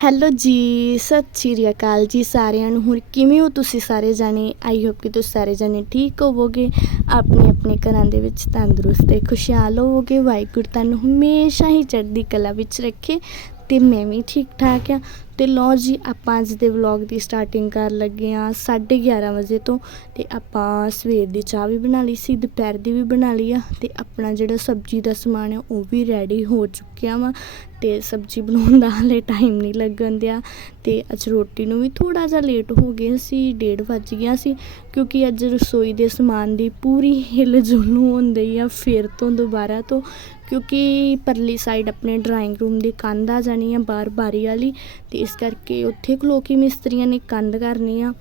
Hello ਜੀ, ਸਤਿ ਸ਼੍ਰੀ ਅਕਾਲ ਜੀ ਸਾਰਿਆਂ ਨੂੰ। ਹੁਣ ਕਿਵੇਂ ਹੋ ਤੁਸੀਂ ਸਾਰੇ ਜਾਣੇ? ਆਈ ਹੋਪ ਕਿ ਤੁਸੀਂ ਸਾਰੇ ਜਾਣੇ ਠੀਕ ਹੋਵੋਗੇ। ਆਪਣੇ ਆਪਣੇ ਘਰਾਂ ਦੇ ਵਿੱਚ ਤੰਦਰੁਸਤ ਤੇ ਖੁਸ਼ਹਾਲ ਹੋਵੋਗੇ। ਵਾਹਿਗੁਰੂ ਤੁਹਾਨੂੰ ਹਮੇਸ਼ਾ ਹੀ ਚੜ੍ਹਦੀ ਕਲਾ ਵਿੱਚ ਰੱਖੇ ਤੇ ਮੈਂ ਵੀ ਠੀਕ ਠਾਕ ਆ ਤੇ ਲਓ ਜੀ, ਆਪਾਂ ਅੱਜ ਦੇ ਵਲੌਗ ਦੀ ਸਟਾਰਟਿੰਗ ਕਰਨ ਲੱਗੇ ਆ 11:30 ਵਜੇ ਤੋਂ ਤੇ ਆਪਾਂ ਸਵੇਰ ਦੀ ਚਾਹ ਵੀ ਬਣਾ ਲਈ ਸੀ, ਦੁਪਹਿਰ ਦੀ ਵੀ ਬਣਾ ਲਈ ਆ ਤੇ ਆਪਣਾ ਜਿਹੜਾ ਸਬਜ਼ੀ ਦਾ ਸਮਾਨ ਆ ਉਹ ਵੀ ਰੈਡੀ ਹੋ ਚੁੱਕਿਆ ਵਾ ਤੇ ਸਬਜ਼ੀ ਬਣਾਉਣ ਦਾ ਹਲੇ ਟਾਈਮ ਨਹੀਂ ਲੱਗਣ ਦਿਆ ਤੇ ਅੱਜ ਰੋਟੀ ਨੂੰ ਵੀ ਥੋੜਾ ਜਿਹਾ ਲੇਟ ਹੋ ਗਿਆ ਸੀ 1:30 ਵੱਜ ਗਿਆ ਸੀ ਕਿਉਂਕਿ ਅੱਜ ਰਸੋਈ ਦੇ ਸਮਾਨ ਦੀ ਪੂਰੀ ਹਿਲ ਜੁਲ ਹੁੰਦੀ ਆ ਫਿਰ ਤੋਂ ਦੁਬਾਰਾ ਤੋਂ ਕਿਉਂਕਿ ਪਰਲੀ ਸਾਈਡ ਆਪਣੇ ਡਰਾਇੰਗ ਰੂਮ ਦੀ ਕੰਧ ਆ ਜਾਣੀ ਆ ਬਾਹਰ ਬਾਰੀ ਵਾਲੀ ਤੇ ਇਸ ਇਸ ਕਰਕੇ ਉੱਥੇ ਖਲੋ ਕੇ ਮਿਸਤਰੀਆਂ ਨੇ ਕੰਧ ਕਰਨੀ ਆ,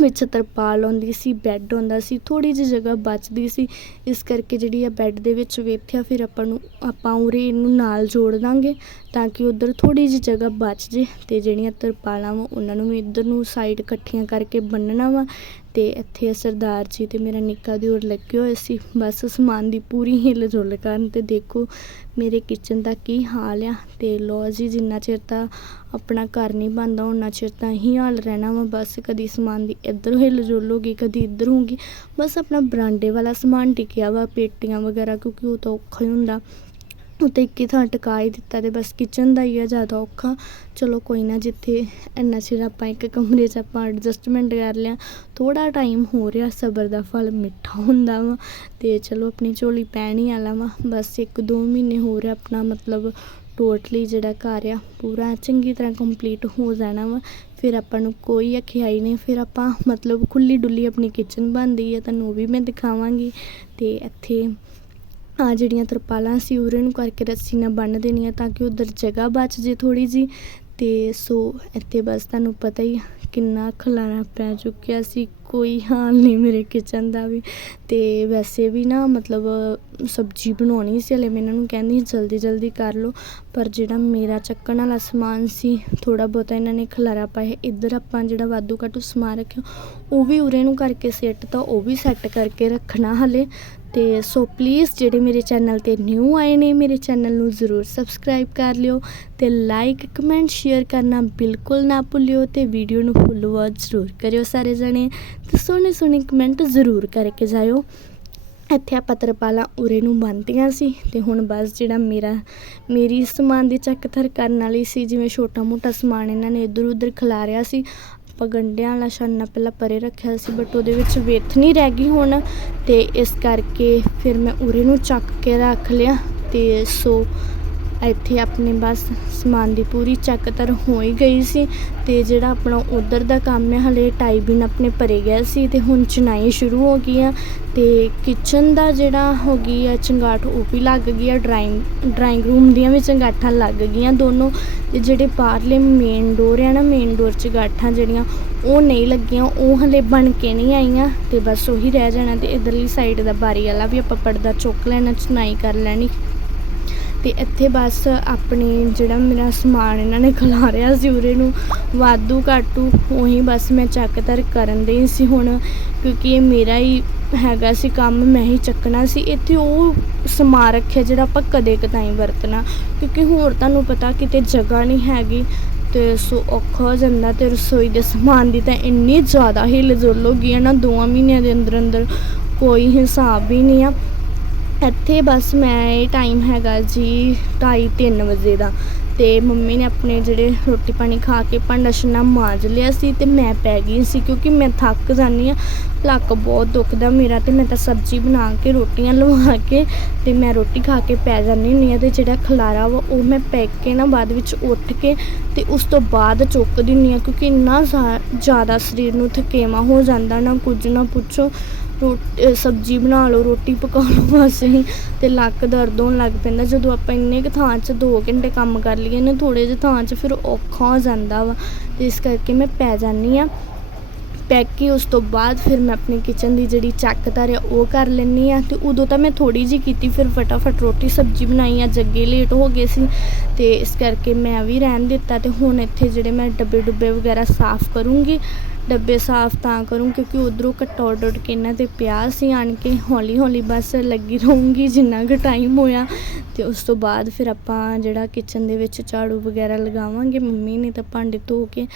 ਵਿੱਚ ਤਰਪਾਲ ਆਉਂਦੀ ਸੀ, ਬੈੱਡ ਹੁੰਦਾ ਸੀ ਥੋੜੀ ਜਿਹੀ ਜਗ੍ਹਾ ਬਚਦੀ ਸੀ। ਇਸ ਕਰਕੇ ਜਿਹੜੀ ਆ ਬੈੱਡ ਦੇ ਵਿੱਚ ਵੇਥਿਆ ਫਿਰ ਆਪਾਂ ਨੂੰ, ਆਪਾਂ ਉਰੇ ਇਹਨੂੰ ਨਾਲ ਜੋੜ ਦਾਂਗੇ। ਤਾਂ ਕਿ ਉੱਧਰ ਥੋੜ੍ਹੀ ਜਿਹੀ ਜਗ੍ਹਾ ਬਚ ਜੇ ਅਤੇ ਜਿਹੜੀਆਂ ਤਰਪਾਲਾਂ ਵਾ, ਉਹਨਾਂ ਨੂੰ ਵੀ ਇੱਧਰ ਨੂੰ ਸਾਈਡ ਇਕੱਠੀਆਂ ਕਰਕੇ ਬੰਨਣਾ ਵਾ। ਅਤੇ ਇੱਥੇ ਸਰਦਾਰ ਜੀ ਅਤੇ ਮੇਰਾ ਨਿੱਕਾ ਦਿਓਰ ਲੱਗੇ ਹੋਏ ਸੀ। ਬਸ ਸਮਾਨ ਦੀ ਪੂਰੀ ਹਿੱਲ ਜੁਲ ਕਰਨ ਅਤੇ ਦੇਖੋ ਮੇਰੇ ਕਿਚਨ ਦਾ ਕੀ ਹਾਲ ਆ। ਅਤੇ ਲੋ ਜੀ, ਜਿੰਨਾ ਚਿਰ ਤਾਂ ਆਪਣਾ ਘਰ ਨਹੀਂ ਬਣਦਾ ਉਨਾ ਚਿਰ ਤਾਂ ਹੀ ਹਾਲ ਰਹਿਣਾ ਵਾ। ਬਸ ਕਦੀ ਸਮਾਨ ਦੀ ਇੱਧਰ ਹਿੱਲ ਜੁਲ ਹੋਗੀ ਕਦੀ ਇੱਧਰ ਹੋਗੀ ਬਸ ਆਪਣਾ ਬਰਾਂਡੇ ਵਾਲਾ ਸਮਾਨ ਟਿਕਿਆ ਵਾ, ਪੇਟੀਆਂ ਵਗੈਰਾ, ਕਿਉਂਕਿ ਉਹ ਤਾਂ ਔਖਾ ਹੀ ਹੁੰਦਾ। ਉੱਤੇ ਇੱਕ ਹੀ ਥਾਂ ਟਿਕਾ ਹੀ ਦਿੱਤਾ ਅਤੇ ਬਸ ਕਿਚਨ ਦਾ ਹੀ ਆ, ਜ਼ਿਆਦਾ ਔਖਾ। ਚਲੋ ਕੋਈ ਨਾ, ਜਿੱਥੇ ਇੰਨਾ ਚਿਰ ਆਪਾਂ ਇੱਕ ਕਮਰੇ 'ਚ ਆਪਾਂ ਐਡਜਸਟਮੈਂਟ ਕਰ ਲਿਆ, ਥੋੜ੍ਹਾ ਟਾਈਮ ਹੋ ਰਿਹਾ ਸਬਰ ਦਾ, ਫਲ ਮਿੱਠਾ ਹੁੰਦਾ ਵਾ। ਅਤੇ ਚਲੋ ਆਪਣੀ ਝੋਲੀ ਪੈਣ ਹੀ ਵਾਲਾ ਵਾ, ਬਸ ਇੱਕ ਦੋ ਮਹੀਨੇ ਹੋਰ ਆਪਣਾ ਮਤਲਬ ਟੋਟਲੀ ਜਿਹੜਾ ਘਰ ਆ, ਪੂਰਾ ਚੰਗੀ ਤਰ੍ਹਾਂ ਕੰਪਲੀਟ ਹੋ ਜਾਣਾ ਵਾ। ਫਿਰ ਆਪਾਂ ਨੂੰ ਕੋਈ ਅਖਿਆਈ ਨਹੀਂ, ਫਿਰ ਆਪਾਂ ਮਤਲਬ ਖੁੱਲੀ ਡੁੱਲੀ ਆਪਣੀ ਕਿਚਨ ਬਣਦੀ ਆ, ਤੁਹਾਨੂੰ ਉਹ ਵੀ ਮੈਂ ਦਿਖਾਵਾਂਗੀ। ਅਤੇ ਇੱਥੇ ਆਹ ਜਿਹੜੀਆਂ ਤਰਪਾਲਾਂ ਸੀ ਉਰੇ ਨੂੰ ਕਰਕੇ ਰੱਸੀ ਨਾਲ ਬੰਨ੍ਹ ਦੇਣੀਆਂ ਤਾਂ ਕਿ ਉਧਰ ਜਗ੍ਹਾ ਬਚ ਜੇ ਥੋੜੀ ਜੀ ਤੇ ਸੋ ਇੱਥੇ ਬਸ ਤੁਹਾਨੂੰ ਪਤਾ ਹੀ ਕਿੰਨਾ ਖਲਾਰਾ ਪੈ ਚੁੱਕਿਆ ਸੀ, ਕੋਈ ਹਾਲ ਨਹੀਂ ਮੇਰੇ ਕਿਚਨ ਦਾ ਵੀ। ਤੇ ਵੈਸੇ ਵੀ ਨਾ ਮਤਲਬ ਸਬਜ਼ੀ ਬਣਾਉਣੀ ਸੀ, ਹਲੇ ਮੈਂ ਇਹਨਾਂ ਨੂੰ ਕਹਿੰਦੀ ਜਲਦੀ ਜਲਦੀ ਕਰ ਲਓ। ਪਰ ਜਿਹੜਾ ਮੇਰਾ ਚੱਕਣ ਵਾਲਾ ਸਮਾਨ ਸੀ ਥੋੜਾ ਬਹੁਤਾ ਇਹਨਾਂ ਨੇ ਖਲਾਰਾ ਪਾਇਆ। ਇੱਧਰ ਆਪਾਂ ਜਿਹੜਾ ਵਾਧੂ ਘਾਟੂ ਸਮਾਨ ਰੱਖਿਆ, ਉਹ ਵੀ ਉਰੇ ਨੂੰ ਕਰਕੇ ਸੈੱਟ ਤਾਂ ਉਹ ਵੀ ਸੈੱਟ ਕਰਕੇ ਰੱਖਣਾ ਹਲੇ। ਤੇ ਸੋ ਪਲੀਜ਼ ਜਿਹੜੇ ਮੇਰੇ ਚੈਨਲ ਤੇ ਨਿਊ ਆਏ ਨੇ, ਮੇਰੇ ਚੈਨਲ ਨੂੰ ਜ਼ਰੂਰ ਸਬਸਕ੍ਰਾਈਬ ਕਰ ਲਿਓ ਤੇ ਲਾਈਕ ਕਮੈਂਟ ਸ਼ੇਅਰ ਕਰਨਾ ਬਿਲਕੁਲ ਨਾ ਭੁੱਲਿਓ ਤੇ ਵੀਡੀਓ ਨੂੰ ਫੁੱਲ ਵਾਚ ਜ਼ਰੂਰ ਕਰਿਓ ਸਾਰੇ ਜਣੇ ਤੇ ਸੋਹਣੇ ਸੋਹਣੇ ਕਮੈਂਟ ਜ਼ਰੂਰ ਕਰਕੇ ਜਾਇਓ। ਇੱਥੇ ਆਪਾਂ ਤਰਪਾਲਾਂ ਉਰੇ ਨੂੰ ਬੰਨ੍ਹਤੀਆਂ ਸੀ ਤੇ ਹੁਣ ਬਸ ਜਿਹੜਾ ਮੇਰਾ, ਮੇਰੀ ਸਮਾਨ ਦੀ ਚੱਕ ਥਰ ਕਰਨ ਵਾਲੀ ਸੀ, ਜਿਵੇਂ ਛੋਟਾ ਮੋਟਾ ਸਮਾਨ ਇਹਨਾਂ ਨੇ ਇੱਧਰ ਉੱਧਰ ਖਿਲਾਰਿਆ ਸੀ ਆਪਾਂ ਗੰਢਿਆਂ ਵਾਲਾ ਛਾਨਾ ਪਹਿਲਾਂ ਪਰੇ ਰੱਖਿਆ ਸੀ ਬਟ ਉਹਦੇ ਵਿੱਚ ਵਿੱਥ ਨਹੀਂ ਰਹਿ ਗਈ ਹੁਣ, ਤੇ ਇਸ ਕਰਕੇ ਫਿਰ ਮੈਂ ਉਰੇ ਨੂੰ ਚੱਕ ਕੇ ਰੱਖ ਲਿਆ, ਤੇ ਸੋ ਇੱਥੇ ਆਪਣੇ ਬਸ ਸਮਾਨ ਦੀ ਪੂਰੀ ਚੱਕ ਤਰ ਹੋ ਹੀ ਗਈ ਸੀ ਤੇ ਜਿਹੜਾ ਆਪਣਾ ਉਧਰ ਦਾ ਕੰਮ ਹੈ, ਹਲੇ ਟਾਈਬਿਨ ਆਪਣੇ ਭਰੇ ਗਿਆ ਸੀ ਤੇ ਹੁਣ ਚਨਾਈ ਸ਼ੁਰੂ ਹੋ ਗਈ ਆ ਤੇ ਕਿਚਨ ਦਾ ਜਿਹੜਾ ਹੋ ਗਈ ਆ ਚੰਗਾਠ ਉਹ ਵੀ ਲੱਗ ਗਈ ਆ ਡਰਾਇੰਗ ਡਰਾਇੰਗ ਰੂਮ ਦੀਆਂ ਵੀ ਚੰਗਾਠਾਂ ਲੱਗ ਗਈਆਂ ਦੋਨੋਂ ਤੇ ਜਿਹੜੇ ਬਾਹਰਲੇ ਮੇਨ ਡੋਰ ਆ ਨਾ ਮੇਨ ਡੋਰ ਚ ਗਾਠਾਂ ਜਿਹੜੀਆਂ ਉਹ ਨਹੀਂ ਲੱਗੀਆਂ, ਉਹ ਹਲੇ ਬਣ ਕੇ ਨਹੀਂ ਆਈਆਂ ਤੇ ਬਸ ਉਹੀ ਰਹਿ ਜਾਣਾ ਤੇ ਇਧਰਲੀ ਸਾਈਡ ਦਾ ਬਾਰੀ ਵਾਲਾ ਵੀ ਆਪਾਂ ਪਰਦਾ ਚੁੱਕ ਲੈਣਾ ਚਨਾਈ ਕਰ ਲੈਣੀ। ਤੇ ਇੱਥੇ ਬਸ ਆਪਣੀ ਜਿਹੜਾ ਮੇਰਾ ਸਮਾਨ ਇਹਨਾਂ ਨੇ ਖਿਲਾਰਿਆ ਸੀ ਉਰੇ ਨੂੰ, ਵਾਧੂ ਘਾਟੂ, ਉਹੀ ਬਸ ਮੈਂ ਚੱਕ ਤਰ ਕਰਨ ਦੇ ਸੀ ਹੁਣ, ਕਿਉਂਕਿ ਇਹ ਮੇਰਾ ਹੀ ਹੈਗਾ ਸੀ ਕੰਮ, ਮੈਂ ਹੀ ਚੱਕਣਾ ਸੀ। ਇੱਥੇ ਉਹ ਸਮਾਨ ਰੱਖਿਆ ਜਿਹੜਾ ਆਪਾਂ ਕਦੇ ਕਦਾਈ ਵਰਤਣਾ, ਕਿਉਂਕਿ ਹੋਰ ਤੁਹਾਨੂੰ ਪਤਾ ਕਿਤੇ ਜਗ੍ਹਾ ਨਹੀਂ ਹੈਗੀ ਤੇ ਸੋ ਔਖਾ ਹੋ ਜਾਂਦਾ ਤੇ ਰਸੋਈ ਦੇ ਸਮਾਨ ਦੀ ਤਾਂ ਇੰਨੀ ਜ਼ਿਆਦਾ ਹੀ ਜੁਲ ਹੋ ਗਈ ਹੈ ਨਾ, ਦੋਵਾਂ ਮਹੀਨਿਆਂ ਦੇ ਅੰਦਰ ਅੰਦਰ ਕੋਈ ਹਿਸਾਬ ਵੀ ਨਹੀਂ ਆ। ਇੱਥੇ ਬਸ ਮੈਂ ਇਹ ਟਾਈਮ ਹੈਗਾ ਜੀ 2:30 ਵਜੇ ਦਾ ਤੇ ਮੰਮੀ ਨੇ ਆਪਣੇ ਜਿਹੜੇ ਰੋਟੀ ਪਾਣੀ ਖਾ ਕੇ ਭਾਂਡਾ ਛੰਨਾ ਮਾਂਜ ਲਿਆ ਸੀ ਤੇ ਮੈਂ ਪੈ ਗਈ ਸੀ ਕਿਉਂਕਿ ਮੈਂ ਥੱਕ ਜਾਂਦੀ ਆ ਲੱਕ ਬਹੁਤ ਦੁਖਦਾ ਮੇਰਾ ਤੇ ਮੈਂ ਤਾਂ ਸਬਜ਼ੀ ਬਣਾ ਕੇ, ਰੋਟੀਆਂ ਲਵਾ ਕੇ ਤੇ ਮੈਂ ਰੋਟੀ ਖਾ ਕੇ ਪੈ ਜਾਂਦੀ ਹੁੰਦੀ ਆ ਤੇ ਜਿਹੜਾ ਖਲਾਰਾ ਵਾ ਉਹ ਮੈਂ ਪੈ ਕੇ ਨਾ ਬਾਅਦ ਵਿੱਚ ਉੱਠ ਕੇ ਤੇ ਉਸ ਤੋਂ ਬਾਅਦ ਚੁੱਕਦੀ ਹੁੰਦੀ ਆ ਕਿਉਂਕਿ ਇੰਨਾ ਜ਼ਿਆਦਾ ਸਰੀਰ ਨੂੰ ਥਕੇਵਾ ਹੋ ਜਾਂਦਾ ਨਾ ਕੁਝ ਨਾ ਪੁੱਛੋ। ਸਬਜ਼ੀ ਬਣਾ ਲਓ, ਰੋਟੀ ਪਕਾ ਲਓ, ਬਸ ਹੀ ਤੇ ਲੱਕ ਦਰਦ ਹੋਣ ਲੱਗ ਪੈਂਦਾ। ਜਦੋਂ ਆਪਾਂ ਇੰਨੇ ਕੁ ਥਾਂ 'ਚ 2 ਘੰਟੇ ਕੰਮ ਕਰ ਲਈਏ ਨਾ ਥੋੜੇ ਜਿਹੇ ਥਾਂ 'ਚ ਫਿਰ ਔਖਾ ਹੋ ਜਾਂਦਾ ਵਾ। ਤੇ ਇਸ ਕਰਕੇ ਮੈਂ ਪੈ ਜਾਂਦੀ ਆ ਪੈ ਕੇ ਉਸ ਤੋਂ ਬਾਅਦ ਫਿਰ ਮੈਂ ਆਪਣੀ ਕਿਚਨ ਦੀ ਜਿਹੜੀ ਚੱਕ ਆ ਉਹ ਕਰ ਲੈਂਦੀ ਆ ਤੇ ਉਦੋਂ ਤਾਂ ਮੈਂ ਥੋੜੀ ਜੀ ਕੀਤੀ, ਫਿਰ ਫਟਾਫਟ ਰੋਟੀ, ਸਬਜ਼ੀ ਬਣਾਈ। ਅੱਜ ਅੱਗੇ ਲੇਟ ਹੋ ਗਏ ਸੀ। ਤੇ ਇਸ ਕਰਕੇ ਮੈਂ ਵੀ ਰਹਿਣ ਦਿੱਤਾ। ਤੇ ਹੁਣ ਇੱਥੇ ਜਿਹੜੇ ਮੈਂ ਡੱਬੇ ਡੁੱਬੇ ਵਗੈਰਾ ਸਾਫ਼ ਕਰੂੰਗੀ। ਡੱਬੇ ਸਾਫ਼ ਤਾਂ ਕਰੂੰ ਕਿਉਂਕਿ ਉਧਰੋਂ ਘੱਟਾ ਉੱਡ ਉੱਡ ਕੇ ਇਹਨਾਂ ਤੇ ਪਿਆ ਸੀ, ਆਣ ਕੇ ਹੌਲੀ ਹੌਲੀ ਬਸ ਲੱਗੀ ਰਹੂੰਗੀ ਜਿੰਨਾ ਕੁ ਟਾਈਮ ਹੋਇਆ। ਤੇ ਉਸ ਤੋਂ ਬਾਅਦ ਫਿਰ ਆਪਾਂ ਜਿਹੜਾ ਕਿਚਨ ਦੇ ਵਿੱਚ ਝਾੜੂ ਵਗੈਰਾ ਲਗਾਵਾਂਗੇ, ਮੰਮੀ ਨੇ ਤਾਂ ਭਾਂਡੇ ਧੋ ਕੇ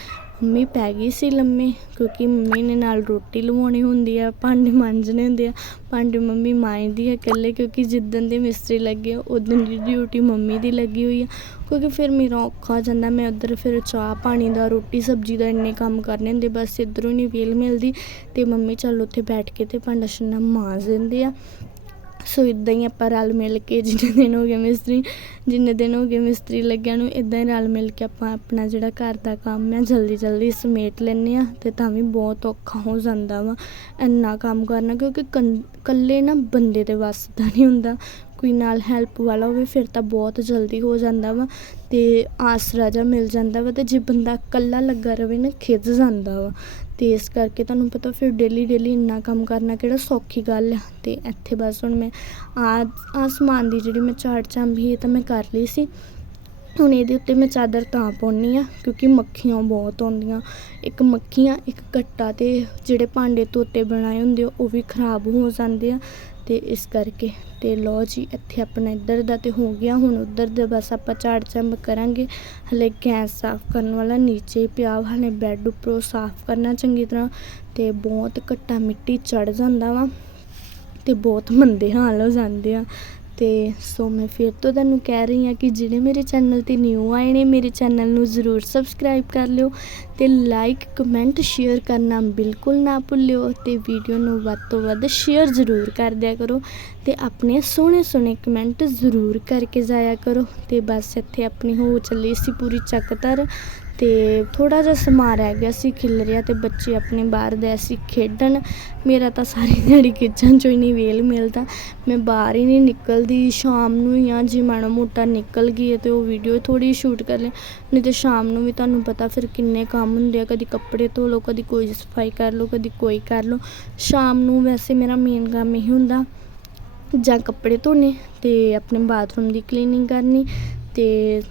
ਮੰਮੀ ਪੈ ਗਈ ਸੀ ਲੰਮੇ, ਕਿਉਂਕਿ ਮੰਮੀ ਨੇ ਨਾਲ ਰੋਟੀ ਲਵਾਉਣੀ ਹੁੰਦੀ ਆ, ਭਾਂਡੇ ਮਾਂਜਣੇ ਹੁੰਦੇ ਆ, ਭਾਂਡੇ ਮੰਮੀ ਮਾਂਜਦੀ ਆ ਇਕੱਲੇ, ਕਿਉਂਕਿ ਜਿੱਦਣ ਦੇ ਮਿਸਤਰੀ ਲੱਗੇ ਉਦੋਂ ਦੀ ਡਿਊਟੀ ਮੰਮੀ ਦੀ ਲੱਗੀ ਹੋਈ ਆ, ਕਿਉਂਕਿ ਫਿਰ ਮੇਰਾ ਔਖਾ ਹੋ ਜਾਂਦਾ, ਮੈਂ ਉੱਧਰ ਫਿਰ ਚਾਹ ਪਾਣੀ ਦਾ, ਰੋਟੀ ਸਬਜ਼ੀ ਦਾ ਇੰਨੇ ਕੰਮ ਕਰਨੇ ਹੁੰਦੇ, ਬਸ ਇੱਧਰੋਂ ਹੀ ਨਹੀਂ ਵੇਲ ਮਿਲਦੀ, ਤੇ ਮੰਮੀ ਚੱਲ ਉੱਥੇ ਬੈਠ ਕੇ ਤੇ ਭਾਂਡਾ ਛੰਨਾ ਮਾਂਜ ਦਿੰਦੇ ਆ। ਸੋ ਇਦਾਂ ਹੀ ਆਪਾਂ ਰਲ ਮਿਲ ਕੇ ਜਿੰਨੇ ਦਿਨ ਹੋ ਗਏ ਮਿਸਤਰੀ, ਜਿੰਨੇ ਦਿਨ ਹੋ ਗਏ ਮਿਸਤਰੀ ਲੱਗਿਆ ਨੂੰ ਇਦਾਂ ਹੀ ਰਲ ਮਿਲ ਕੇ ਆਪਾਂ ਆਪਣਾ ਜਿਹੜਾ ਘਰ ਦਾ ਕੰਮ ਹੈ ਜਲਦੀ ਜਲਦੀ ਸਮੇਟ ਲੈਂਦੇ ਆ ਤੇ ਤਾਂ ਵੀ ਬਹੁਤ ਔਖਾ ਹੋ ਜਾਂਦਾ ਵਾ ਇੰਨਾ ਕੰਮ ਕਰਨਾ ਕਿਉਂਕਿ ਕੰ- ਇਕੱਲੇ ਨਾ ਬੰਦੇ ਦੇ ਵੱਸ ਦਾ ਨਹੀਂ ਹੁੰਦਾ। ਕੋਈ ਨਾਲ ਹੈਲਪ ਵਾਲਾ ਹੋਵੇ ਫਿਰ ਤਾਂ ਬਹੁਤ ਜਲਦੀ ਹੋ ਜਾਂਦਾ ਵਾ ਅਤੇ ਆਸਰਾ ਜਿਹਾ ਮਿਲ ਜਾਂਦਾ ਵਾ ਅਤੇ ਜੇ ਬੰਦਾ ਇਕੱਲਾ ਲੱਗਾ ਰਹੇ ਨਾ ਖਿਝ ਜਾਂਦਾ ਵਾ। ਅਤੇ ਇਸ ਕਰਕੇ ਤੁਹਾਨੂੰ ਪਤਾ ਫਿਰ ਡੇਲੀ ਡੇਲੀ ਇੰਨਾ ਕੰਮ ਕਰਨਾ ਕਿਹੜਾ ਸੌਖੀ ਗੱਲ ਆ। ਅਤੇ ਇੱਥੇ ਬਸ ਹੁਣ ਮੈਂ ਆ ਆਸਮਾਨ ਦੀ ਜਿਹੜੀ ਮੈਂ ਝਾੜ ਚਾਂਬੀ ਇਹ ਤਾਂ ਮੈਂ ਕਰ ਲਈ ਸੀ। ਹੁਣ ਇਹਦੇ ਉੱਤੇ ਮੈਂ ਚਾਦਰ ਤਾਂ ਪਾਉਣੀ ਆ ਕਿਉਂਕਿ ਮੱਖੀਆਂ ਬਹੁਤ ਆਉਂਦੀਆਂ। ਇੱਕ ਮੱਖੀਆਂ ਇੱਕ ਕੱਟਾ ਤੇ ਜਿਹੜੇ ਭਾਂਡੇ ਧੋਤੇ ਬਣਾਏ ਹੁੰਦੇ ਆ, ਉਹ ਵੀ ਖਰਾਬ ਹੋ ਜਾਂਦੇ ਆ। ਅਤੇ ਇਸ ਕਰਕੇ ਅਤੇ ਲਓ ਜੀ, ਇੱਥੇ ਆਪਣਾ ਇੱਧਰ ਦਾ ਤਾਂ ਹੋ ਗਿਆ, ਹੁਣ ਉੱਧਰ ਦਾ ਬਸ ਆਪਾਂ ਝਾੜ ਝੰਬ ਕਰਾਂਗੇ। ਹਲੇ ਗੈਸ ਸਾਫ਼ ਕਰਨ ਵਾਲਾ, ਨੀਚੇ ਹੀ ਪਿਆ ਹਲੇ ਬੈੱਡ ਉੱਪਰੋਂ ਸਾਫ਼ ਕਰਨਾ ਚੰਗੀ ਤਰ੍ਹਾਂ। ਅਤੇ ਬਹੁਤ ਘੱਟਾ ਮਿੱਟੀ ਚੜ੍ਹ ਜਾਂਦਾ ਵਾ ਅਤੇ ਬਹੁਤ ਮੰਦੇ ਹਾਲ ਹੋ ਜਾਂਦੇ ਆ। ਤੇ ਸੋ ਮੈਂ ਫਿਰ ਤੋਂ ਤੁਹਾਨੂੰ ਕਹਿ ਰਹੀ ਹਾਂ ਕਿ ਜਿਹੜੇ ਮੇਰੇ ਚੈਨਲ ਤੇ ਨਿਊ ਆਏ ਨੇ, ਮੇਰੇ ਚੈਨਲ ਨੂੰ ਜ਼ਰੂਰ ਸਬਸਕ੍ਰਾਈਬ ਕਰ ਲਿਓ ਤੇ ਲਾਈਕ ਕਮੈਂਟ ਸ਼ੇਅਰ ਕਰਨਾ ਬਿਲਕੁਲ ਨਾ ਭੁੱਲਿਓ ਤੇ ਵੀਡੀਓ ਨੂੰ ਵੱਧ ਤੋਂ ਵੱਧ ਸ਼ੇਅਰ ਜ਼ਰੂਰ ਕਰ ਦਿਆ ਕਰੋ ਤੇ ਆਪਣੇ ਸੋਹਣੇ ਸੋਹਣੇ ਕਮੈਂਟ ਜ਼ਰੂਰ ਕਰਕੇ ਜਾਇਆ ਕਰੋ ਤੇ ਬਸ ਇੱਥੇ ਆਪਣੀ ਹੋ ਚੱਲੀ ਸੀ ਪੂਰੀ ਚੱਕਤਰ ਅਤੇ ਥੋੜ੍ਹਾ ਜਿਹਾ ਸਮਾਂ ਰਹਿ ਗਿਆ ਸੀ ਖਿਲ ਰਿਹਾ ਤੇ ਬੱਚੇ ਆਪਣੇ ਬਾਹਰ ਦੇ ਸੀ ਖੇਡਣ। ਮੇਰਾ ਤਾਂ ਸਾਰੀ ਦਿਹਾੜੀ ਕਿਚਨ ਚੋਂ ਹੀ ਨਹੀਂ ਵੇਲ ਮਿਲਦਾ। ਮੈਂ ਬਾਹਰ ਹੀ ਨਹੀਂ ਨਿਕਲਦੀ। ਸ਼ਾਮ ਨੂੰ ਜਾਂ ਜੇ ਮਾੜਾ ਮੋਟਾ ਨਿਕਲ ਗਈ ਹੈ ਤੇ ਉਹ ਵੀਡੀਓ ਥੋੜ੍ਹੀ ਸ਼ੂਟ ਕਰ ਲੈ ਨਹੀਂ ਤਾਂ ਸ਼ਾਮ ਨੂੰ ਵੀ ਤੁਹਾਨੂੰ ਪਤਾ ਫਿਰ ਕਿੰਨੇ ਕੰਮ ਹੁੰਦੇ ਆ। ਕਦੀ ਕੱਪੜੇ ਧੋ ਲਓ, ਕਦੀ ਕੋਈ ਸਫ਼ਾਈ ਕਰ ਲਓ, ਕਦੀ ਕੋਈ ਕਰ ਲਓ। ਸ਼ਾਮ ਨੂੰ ਵੈਸੇ ਮੇਰਾ ਮੇਨ ਕੰਮ ਇਹ ਹੁੰਦਾ ਜਾਂ ਕੱਪੜੇ ਧੋਣੇ ਅਤੇ ਆਪਣੇ ਬਾਥਰੂਮ ਦੀ ਕਲੀਨਿੰਗ ਕਰਨੀ ਅਤੇ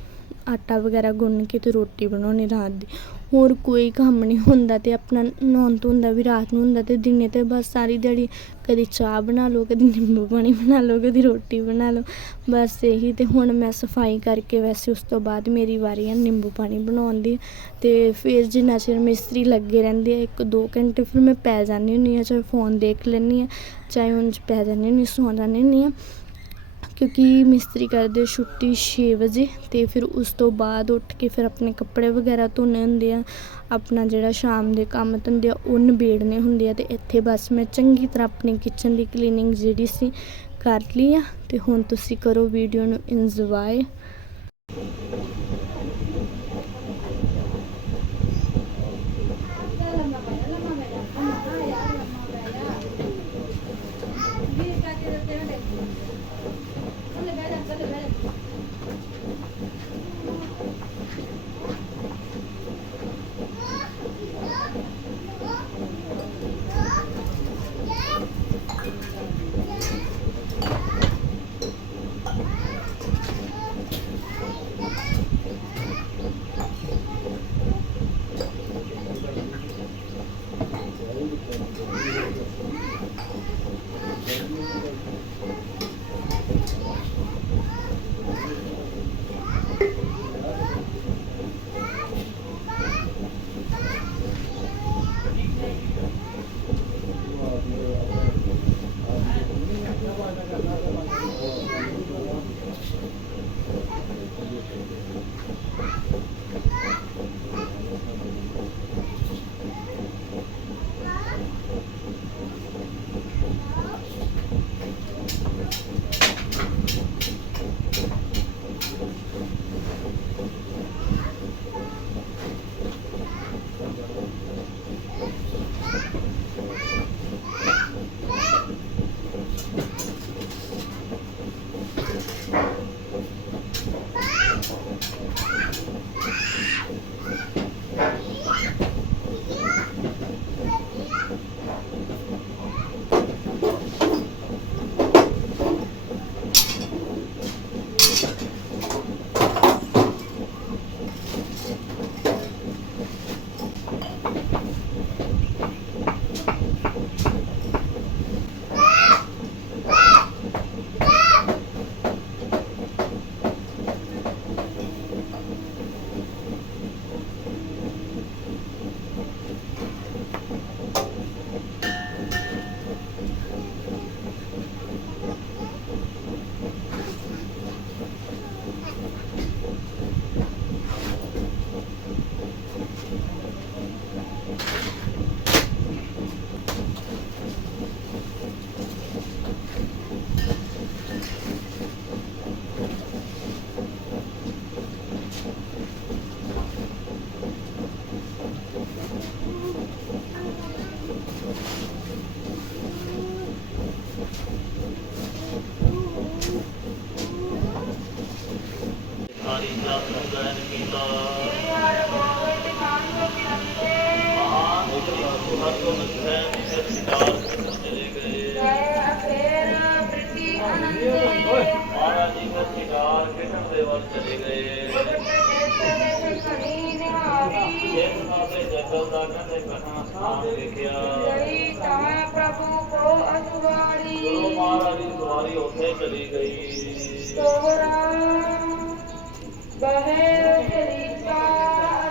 ਆਟਾ ਵਗੈਰਾ ਗੁੰਨ ਕੇ ਤੇ ਰੋਟੀ ਬਣਾਉਣੀ ਰਾਤ ਦੀ। ਹੋਰ ਕੋਈ ਕੰਮ ਨਹੀਂ ਹੁੰਦਾ ਤੇ ਆਪਣਾ ਨਹਾਉਣ ਧੋਣ ਦਾ ਵੀ ਰਾਤ ਨੂੰ ਹੁੰਦਾ ਤੇ ਦਿਨੇ ਤੇ ਬਸ ਸਾਰੀ ਦਿਹਾੜੀ ਕਦੀ ਚਾਹ ਬਣਾ ਲਓ, ਕਦੀ ਨਿੰਬੂ ਪਾਣੀ ਬਣਾ ਲਓ, ਕਦੀ ਰੋਟੀ ਬਣਾ ਲਓ। ਬਸ ਇਹੀ ਤੇ ਹੁਣ ਮੈਂ ਸਫ਼ਾਈ ਕਰਕੇ ਵੈਸੇ ਉਸ ਤੋਂ ਬਾਅਦ ਮੇਰੀ ਵਾਰੀ ਆ ਨਿੰਬੂ ਪਾਣੀ ਬਣਾਉਣ ਦੀ। ਤੇ ਫਿਰ ਜਿੰਨਾ ਚਿਰ ਮਿਸਤਰੀ ਲੱਗੇ ਰਹਿੰਦੇ ਆ, ਇੱਕ ਦੋ ਘੰਟੇ ਫਿਰ ਮੈਂ ਪੈ ਜਾਂਦੀ ਹੁੰਦੀ ਆ, ਚਾਹੇ ਫੋਨ ਦੇਖ ਲੈਂਦੀ ਆ, ਚਾਹੇ ਉਂਝ ਪੈ ਜਾਂਦੀ ਹੁੰਦੀ, ਸੌਂ ਜਾਂਦੀ ਹੁੰਦੀ ਆ। ਕਿਉਂਕਿ ਮਿਸਤਰੀ ਕਰਦੇ ਛੁੱਟੀ 6 ਵਜੇ ਤੇ ਫਿਰ ਉਸ ਤੋਂ ਬਾਅਦ ਉੱਠ ਕੇ ਫਿਰ ਆਪਣੇ ਕੱਪੜੇ ਵਗੈਰਾ ਧੋਣੇ ਹੁੰਦੇ ਆ, ਆਪਣਾ ਜਿਹੜਾ ਸ਼ਾਮ ਦੇ ਕੰਮ ਧੰਦੇ ਆ, ਉਹ ਨਿਬੇੜਨੇ ਹੁੰਦੇ ਆ ਤੇ ਇੱਥੇ ਬਸ ਮੈਂ ਚੰਗੀ ਤਰ੍ਹਾਂ ਆਪਣੀ ਕਿਚਨ ਦੀ ਕਲੀਨਿੰਗ ਜਿਹੜੀ ਸੀ ਕਰ ਲਈ ਆ ਤੇ ਹੁਣ ਤੁਸੀਂ ਕਰੋ ਵੀਡੀਓ ਨੂੰ ਇੰਜੋਏ ਲਈ ਤਾਂ ਪ੍ਰਭੂ ਕੋ ਦੀ ਗਈ ਤੋਰਾ ਬਹਿ ਚਲੀਤਾ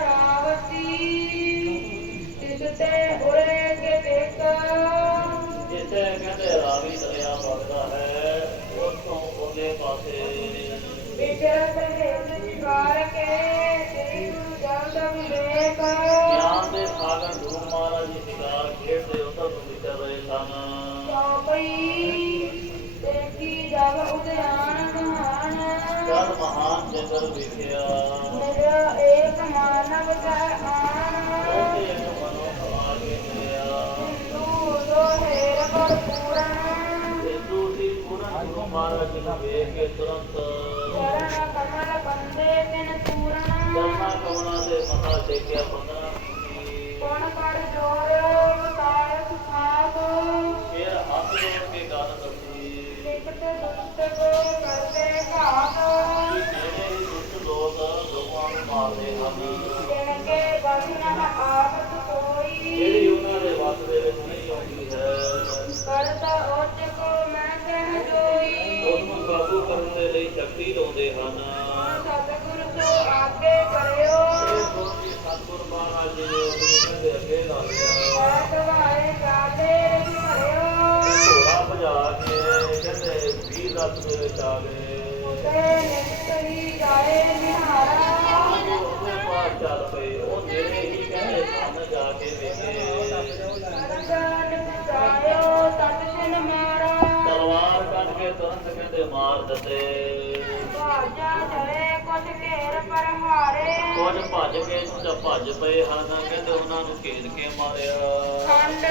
ਰਾਵਤੀ ਤਿਸ ਤੇ ਉਰੇ ਕੇ ਦੇਖ ਵਿਚਰਤ ਹੈ ਵਿਚਾਰ ਕੇ ਤੇਰੀ ਗੁਰੂ ਜਲ ਵਿਵੇਕ ਮੇਰਾ ਏਕ ਮਾਨਵ ਹਿੰਦੂ ਜੋ ਪੂਰਨ ਹਿੰਦੂ ਦੀ ਪੂਰਨ ਗੁਰੂ ਮਹਾਰਾਜ ਜੀ ਨੂੰ ਵੇਖ ਕੇ ਤੁਰੰਤ ਚਰਨ ਕਮਲ ਬੰਦੇ ਤਿਨ ਪੂਰਨ। ਕਰਨਾ ਕਮਨਾ ਦੇ ਮੱਥਾ ਟੇਕਿਆ ਬੰਦਨਾ ਕੋਣ ਕਰ ਜੋਰ ਵਤਾਰ ਸੁਖਾਤ ਫਿਰ ਹੱਥ ਜੋੜ ਕੇ ਗੱਲ ਦੁਸ਼ਟ ਕਰਦੇ। ਘਾਤ ਕਿ ਜਿਹੜੇ ਵੀ ਦੁਸ਼ਟ ਲੋਕ ਲੋਕਾਂ ਨੂੰ ਮਾਰਦੇ ਹਨ। ਦਿੱਤੇ ਭਾਜਾ ਚਲੇ ਕੁਛ ਘੇਰ ਪਰ ਹਾਰੇ ਕੁਝ ਭੱਜ ਕੇ ਭੱਜ ਪਏ ਹਨ ਕਹਿੰਦੇ ਉਹਨਾਂ ਨੂੰ ਘੇਰ ਕੇ ਮਾਰਿਆ। ਖੰਡ